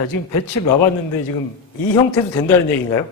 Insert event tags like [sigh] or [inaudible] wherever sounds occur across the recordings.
자, 지금 배치를 놔봤는데 지금 이 형태도 된다는 얘기인가요?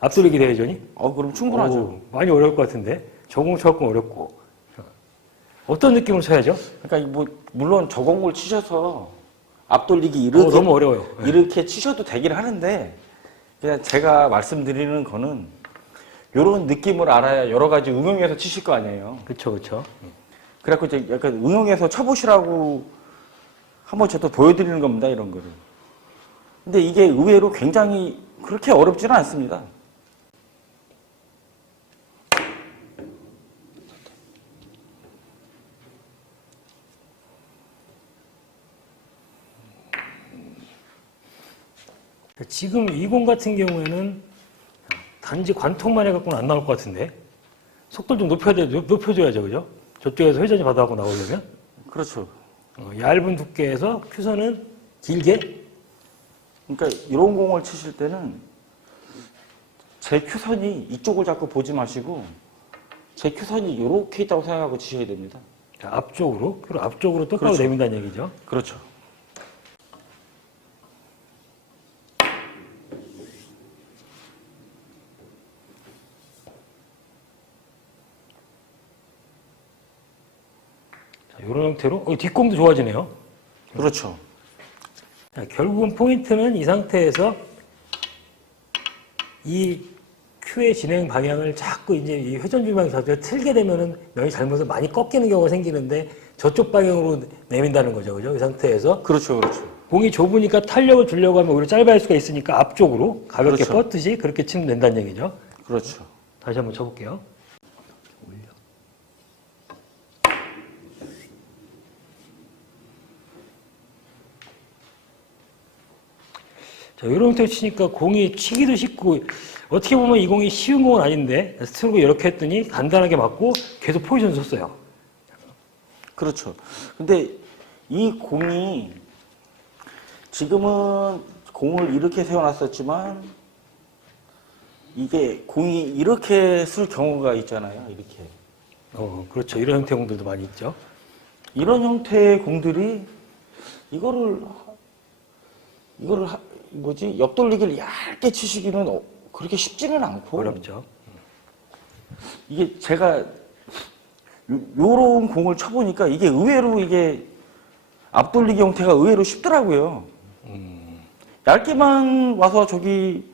앞돌리기 대회전이? 어, 그럼 충분하죠. 오, 많이 어려울 것 같은데. 저공 조금 어렵고. 어떤 느낌으로 쳐야죠? 그러니까 뭐 물론 저공을 치셔서 앞돌리기 어, 이렇게 너무 어려워요. 네. 이렇게 치셔도 되긴 하는데 그냥 제가 말씀드리는 거는 이런 느낌을 알아야 여러 가지 응용해서 치실 거 아니에요. 그쵸, 그쵸. 그래갖고 이제 약간 응용해서 쳐보시라고 한번 저도 보여드리는 겁니다, 이런 거를. 근데 이게 의외로 굉장히 그렇게 어렵지는 않습니다. 지금 이공 같은 경우에는 단지 관통만 해갖고는 안 나올 것 같은데. 속도를 좀 높여야 돼, 높- 높여줘야죠, 그죠? 저쪽에서 회전이 받아갖고 나오려면. 그렇죠. 어, 얇은 두께에서 큐선은 길게. 그러니까 이런 공을 치실 때는 제 큐선이 이쪽을 자꾸 보지 마시고 제 큐선이 이렇게 있다고 생각하고 치셔야 됩니다. 자, 앞쪽으로, 그리고 앞쪽으로 똑바로 그렇죠. 내민다는 얘기죠. 그렇죠. 자, 이런 형태로. 어, 뒷공도 좋아지네요. 그렇죠. 자, 결국은 포인트는 이 상태에서 이 큐의 진행 방향을 자꾸 이제 이 회전 주방 자체를 틀게 되면은 명이 잘못해서 많이 꺾이는 경우가 생기는데 저쪽 방향으로 내민다는 거죠. 그죠? 이 상태에서 그렇죠. 그렇죠. 공이 좁으니까 탄력을 주려고 하면 오히려 짧아질 수가 있으니까 앞쪽으로 가볍게 그렇죠. 뻗듯이 그렇게 치면 된다는 얘기죠. 그렇죠. 다시 한번 쳐볼게요. 자, 이런 형태로 치니까 공이 치기도 쉽고, 어떻게 보면 이 공이 쉬운 공은 아닌데, 스트로크 이렇게 했더니 간단하게 맞고 계속 포지션 줬어요. 그렇죠. 근데 이 공이 지금은 공을 이렇게 세워놨었지만 이게 공이 이렇게 쓸 경우가 있잖아요. 이렇게. 어, 그렇죠. 이런 형태의 공들도 많이 있죠. 이런 형태의 공들이 이거를 이거를 하- 뭐지 옆돌리기를 얇게 치시기는 어- 그렇게 쉽지는 않고 어렵죠. 이게 제가 요, 요런 공을 쳐보니까 이게 의외로 이게 앞돌리기 형태가 의외로 쉽더라고요. 얇게만 와서 저기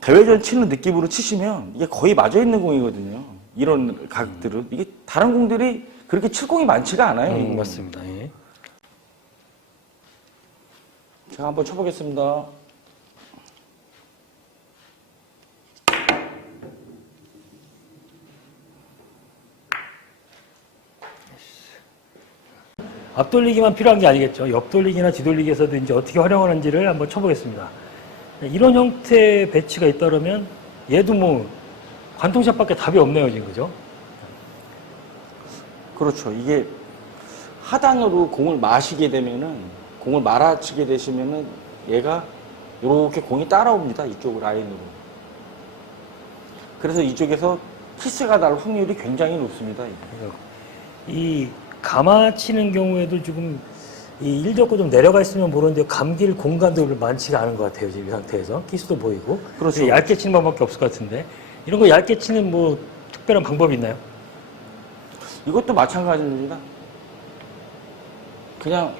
대회전 치는 느낌으로 치시면 이게 거의 맞아 있는 공이거든요. 이런 각들은 이게 다른 공들이 그렇게 칠 공이 많지가 않아요. 이 음, 공은. 맞습니다. 예. 제가 한번 쳐보겠습니다. 앞돌리기만 필요한 게 아니겠죠. 옆돌리기나 뒤돌리기에서도 이제 어떻게 활용하는지를 한번 쳐보겠습니다. 이런 형태의 배치가 있다 그러면 얘도 뭐 관통샷밖에 답이 없네요, 지금 그죠? 그렇죠. 이게 하단으로 공을 마시게 되면은 공을 말아치게 되시면은 얘가 이렇게 공이 따라옵니다. 이쪽 라인으로. 그래서 이쪽에서 키스가 날 확률이 굉장히 높습니다. 이 감아 치는 경우에도 지금 이 일적고 좀 내려가 있으면 모르는데 감길 공간도 많지가 않은 것 같아요, 지금 이 상태에서. 키스도 보이고. 그렇죠. 얇게 치는 방법밖에 없을 것 같은데. 이런 거 얇게 치는 뭐 특별한 방법이 있나요? 이것도 마찬가지입니다. 그냥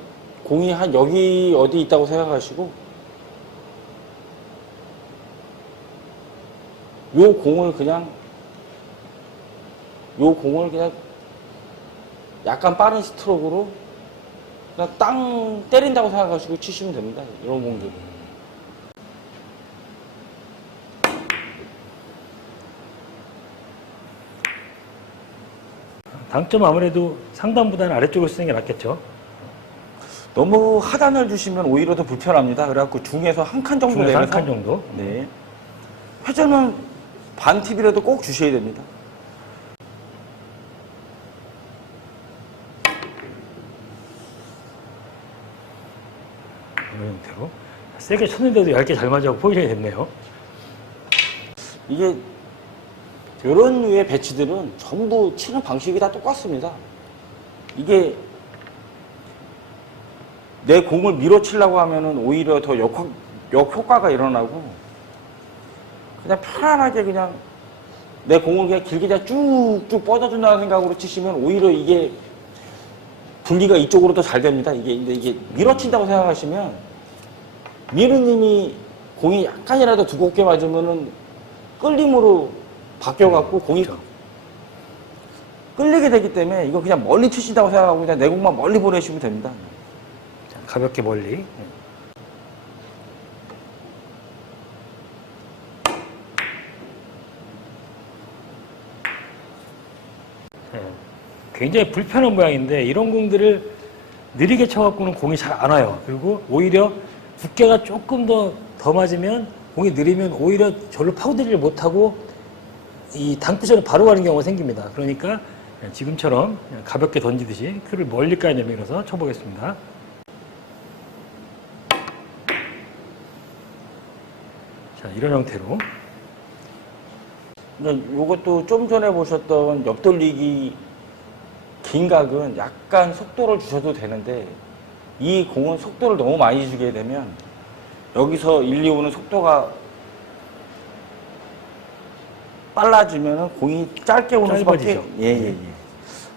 공이 한 여기 어디 있다고 생각하시고 요 공을 그냥 요 공을 그냥 약간 빠른 스트로크로 그냥 땅 때린다고 생각하시고 치시면 됩니다. 이런 공들은. 당점 아무래도 상단보다는 아래쪽으로 쓰는 게 낫겠죠. 너무 하단을 주시면 오히려 더 불편합니다. 그래갖고 중에서 한 칸 정도 중에서 내면서 한칸 정도. 네. 회전은 반 팁이라도 꼭 주셔야 됩니다. 이런 형태로. 세게 쳤는데도 얇게 잘 맞아 포지션이 됐네요. 이게 이런 류의 배치들은 전부 치는 방식이 다 똑같습니다. 이게 내 공을 밀어치려고 하면은 오히려 더 역효, 역효과가 일어나고 그냥 편안하게 그냥 내 공을 그냥 길게 그냥 쭉쭉 뻗어준다는 생각으로 치시면 오히려 이게 분리가 이쪽으로 더 잘 됩니다. 이게 근데 이게 밀어친다고 생각하시면 미르님이 공이 약간이라도 두껍게 맞으면은 끌림으로 바뀌어갖고 공이 그렇죠. 끌리게 되기 때문에 이거 그냥 멀리 치신다고 생각하고 그냥 내 공만 멀리 보내시면 됩니다. 자, 가볍게 멀리. 네. 굉장히 불편한 모양인데 이런 공들을 느리게 쳐갖고는 공이 잘 안 와요. 그리고 오히려 두께가 조금 더 더 맞으면 공이 느리면 오히려 절로 파고들지를 못하고 이 당쿠션을 바로 가는 경우가 생깁니다. 그러니까 지금처럼 가볍게 던지듯이 큐를 멀리까지 내밀어서 쳐보겠습니다. 이런 형태로. 요것도 좀 전에 보셨던 옆돌리기 긴 각은 약간 속도를 주셔도 되는데 이 공은 속도를 너무 많이 주게 되면 여기서 1, 2, 5는 속도가 빨라지면 공이 짧게 오는 수밖에. 예, 예, 예.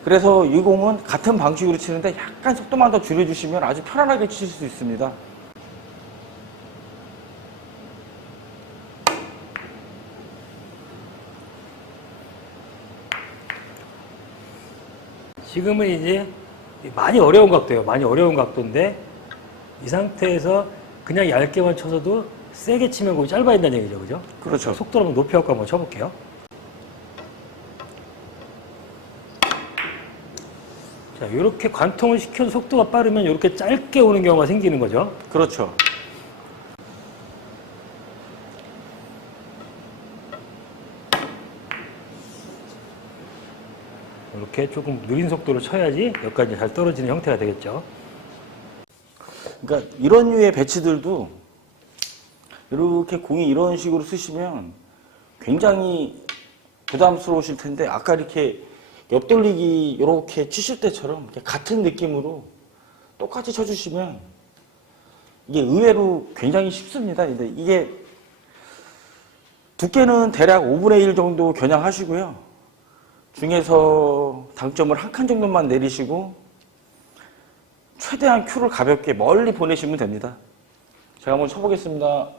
그래서 이 공은 같은 방식으로 치는데 약간 속도만 더 줄여주시면 아주 편안하게 치실 수 있습니다. 지금은 이제 많이 어려운 각도예요. 많이 어려운 각도인데 이 상태에서 그냥 얇게만 쳐서도 세게 치면 공이 짧아야 된다는 얘기죠. 그죠? 그렇죠. 속도를 한번 높여갖고 한번 쳐볼게요. 자, 이렇게 관통을 시켜도 속도가 빠르면 이렇게 짧게 오는 경우가 생기는 거죠. 그렇죠. 이렇게 조금 느린 속도로 쳐야지 여기까지 잘 떨어지는 형태가 되겠죠. 그러니까 이런 류의 배치들도 이렇게 공이 이런 식으로 쓰시면 굉장히 부담스러우실 텐데 아까 이렇게 옆돌리기 이렇게 치실 때처럼 같은 느낌으로 똑같이 쳐주시면 이게 의외로 굉장히 쉽습니다. 근데 이게 두께는 대략 5분의 1 정도 겨냥하시고요. 중에서 당점을 한 칸 정도만 내리시고 최대한 큐를 가볍게 멀리 보내시면 됩니다. 제가 한번 쳐보겠습니다.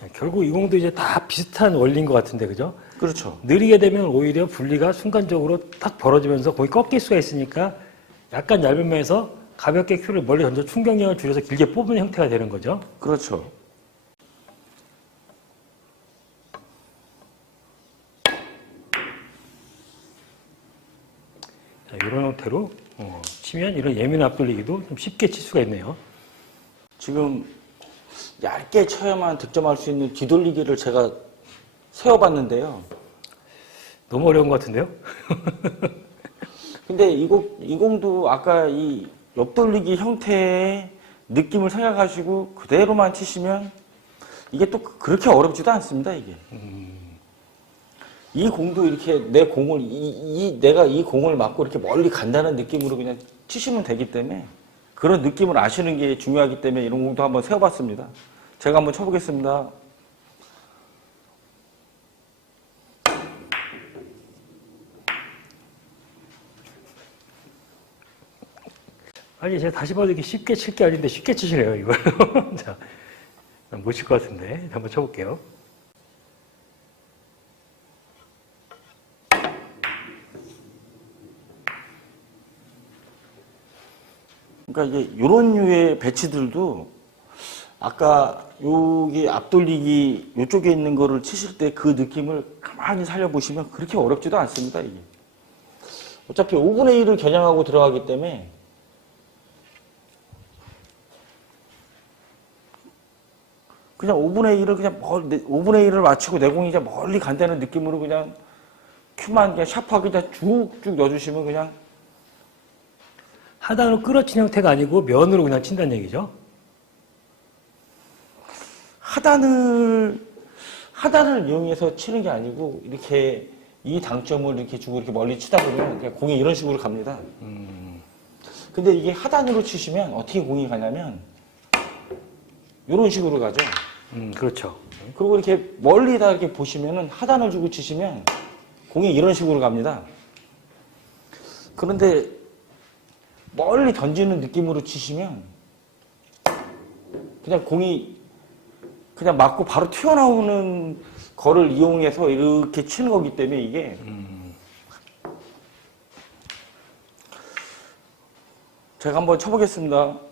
네, 결국 이 공도 이제 다 비슷한 원리인 것 같은데, 그죠? 그렇죠. 느리게 되면 오히려 분리가 순간적으로 탁 벌어지면서 거의 꺾일 수가 있으니까 약간 얇은 면에서 가볍게 큐를 멀리 던져 충격량을 줄여서 길게 뽑는 형태가 되는 거죠. 그렇죠. 자, 이런 형태로 어, 치면 이런 예민한 앞돌리기도 좀 쉽게 칠 수가 있네요. 지금 얇게 쳐야만 득점할 수 있는 뒤돌리기를 제가 세워봤는데요. 너무 어려운 것 같은데요? [laughs] 근데 이, 공, 이 공도 아까 이 옆돌리기 형태의 느낌을 생각하시고 그대로만 치시면 이게 또 그렇게 어렵지도 않습니다, 이게. 이 공도 이렇게 내 공을, 이, 이- 내가 이 공을 맞고 이렇게 멀리 간다는 느낌으로 그냥 치시면 되기 때문에 그런 느낌을 아시는 게 중요하기 때문에 이런 공도 한번 세워봤습니다. 제가 한번 쳐보겠습니다. 아니, 제가 다시 봐도 이렇게 쉽게 칠 게 아닌데 쉽게 치시네요, 이걸. [laughs] 자, 못 칠 것 같은데. 한번 쳐볼게요. 그러니까 이제 이런 류의 배치들도 아까 여기 앞돌리기 이쪽에 있는 거를 치실 때 그 느낌을 가만히 살려보시면 그렇게 어렵지도 않습니다, 이게. 어차피 5분의 1을 겨냥하고 들어가기 때문에 그냥 5분의 1을 그냥 멀, 5분의 1을 맞추고 내공이 이제 멀리 간다는 느낌으로 그냥 큐만 그냥 샤프하게 그냥 쭉쭉 넣어주시면 그냥 하단으로 끌어친 형태가 아니고 면으로 그냥 친다는 얘기죠. 하단을 하단을 이용해서 치는 게 아니고 이렇게 이 당점을 이렇게 주고 이렇게 멀리 치다 보면 그냥 공이 이런 식으로 갑니다. 근데 이게 하단으로 치시면 어떻게 공이 가냐면 이런 식으로 가죠. 음, 그렇죠. 그리고 이렇게 멀리 다 이렇게 보시면은 하단을 주고 치시면 공이 이런 식으로 갑니다. 그런데 멀리 던지는 느낌으로 치시면 그냥 공이 그냥 맞고 바로 튀어나오는 거를 이용해서 이렇게 치는 거기 때문에 이게 제가 한번 쳐보겠습니다.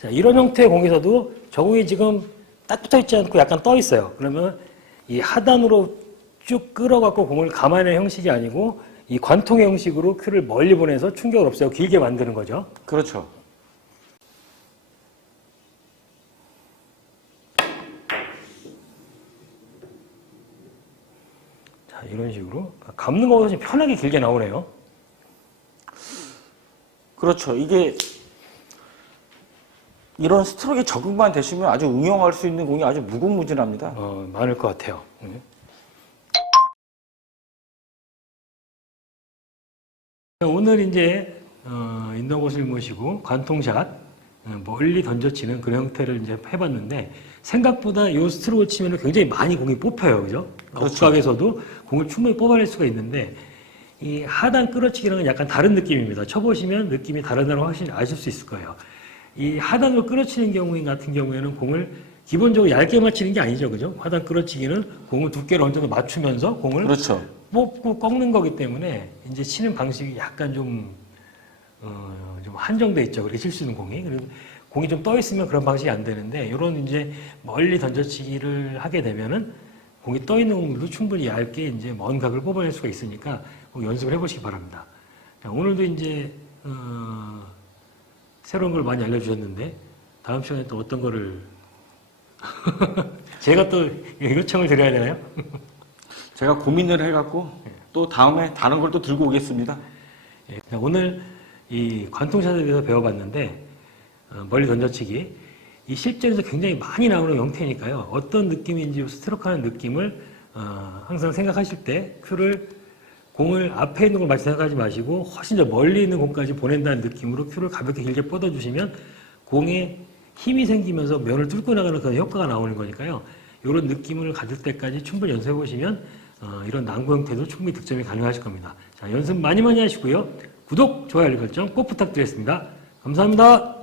자, 이런 형태의 공에서도 저 공이 지금 딱 붙어 있지 않고 약간 떠 있어요. 그러면 이 하단으로 쭉 끌어갖고 공을 감아내는 형식이 아니고 이 관통의 형식으로 큐를 멀리 보내서 충격을 없애고 길게 만드는 거죠. 그렇죠. 자, 이런 식으로 감는 거보다 좀 편하게 길게 나오네요. 그렇죠. 이게 이런 스트로크에 적응만 되시면 아주 응용할 수 있는 공이 아주 무궁무진합니다. 어, 많을 것 같아요. 네. 오늘 이제 어, 인너곳을 모시고 관통샷 어, 멀리 던져치는 그런 형태를 이제 해봤는데 생각보다 이 스트로크 치면 굉장히 많이 공이 뽑혀요, 그죠? 그렇죠. 억각에서도 공을 충분히 뽑아낼 수가 있는데 이 하단 끌어치기랑은 약간 다른 느낌입니다. 쳐보시면 느낌이 다르다는 걸 확실히 아실 수 있을 거예요. 이 하단으로 끌어치는 경우 같은 경우에는 공을 기본적으로 얇게 맞히는 게 아니죠, 그죠? 하단 끌어치기는 공을 두께를 어느 정도 맞추면서 공을 그렇죠. 뽑고 꺾는 거기 때문에 이제 치는 방식이 약간 좀, 어, 좀 한정돼 있죠. 그렇게 칠 수 있는 공이. 그리고 공이 좀 떠 있으면 그런 방식이 안 되는데, 이런 이제 멀리 던져치기를 하게 되면은 공이 떠 있는 공들도 충분히 얇게 이제 먼 각을 뽑아낼 수가 있으니까 꼭 연습을 해보시기 바랍니다. 자, 오늘도 이제, 어, 새로운 걸 많이 알려주셨는데, 다음 시간에 또 어떤 거를 [laughs] 제가 또 요청을 드려야 되나요? [laughs] 제가 고민을 해갖고 또 다음에 다른 걸 또 들고 오겠습니다. 예, 그냥 오늘 이 관통샷에 대해서 배워봤는데 어, 멀리 던져치기 이 실전에서 굉장히 많이 나오는 형태니까요. 어떤 느낌인지 스트로크하는 느낌을 어, 항상 생각하실 때 큐를 공을 앞에 있는 걸 마치 생각하지 마시고 훨씬 더 멀리 있는 공까지 보낸다는 느낌으로 큐를 가볍게 길게 뻗어주시면 공에 힘이 생기면서 면을 뚫고 나가는 그런 효과가 나오는 거니까요. 이런 느낌을 가질 때까지 충분히 연습해 보시면 어, 이런 난구 형태도 충분히 득점이 가능하실 겁니다. 자, 연습 많이 많이 하시고요. 구독, 좋아요, 알림 설정 꼭 부탁드리겠습니다. 감사합니다.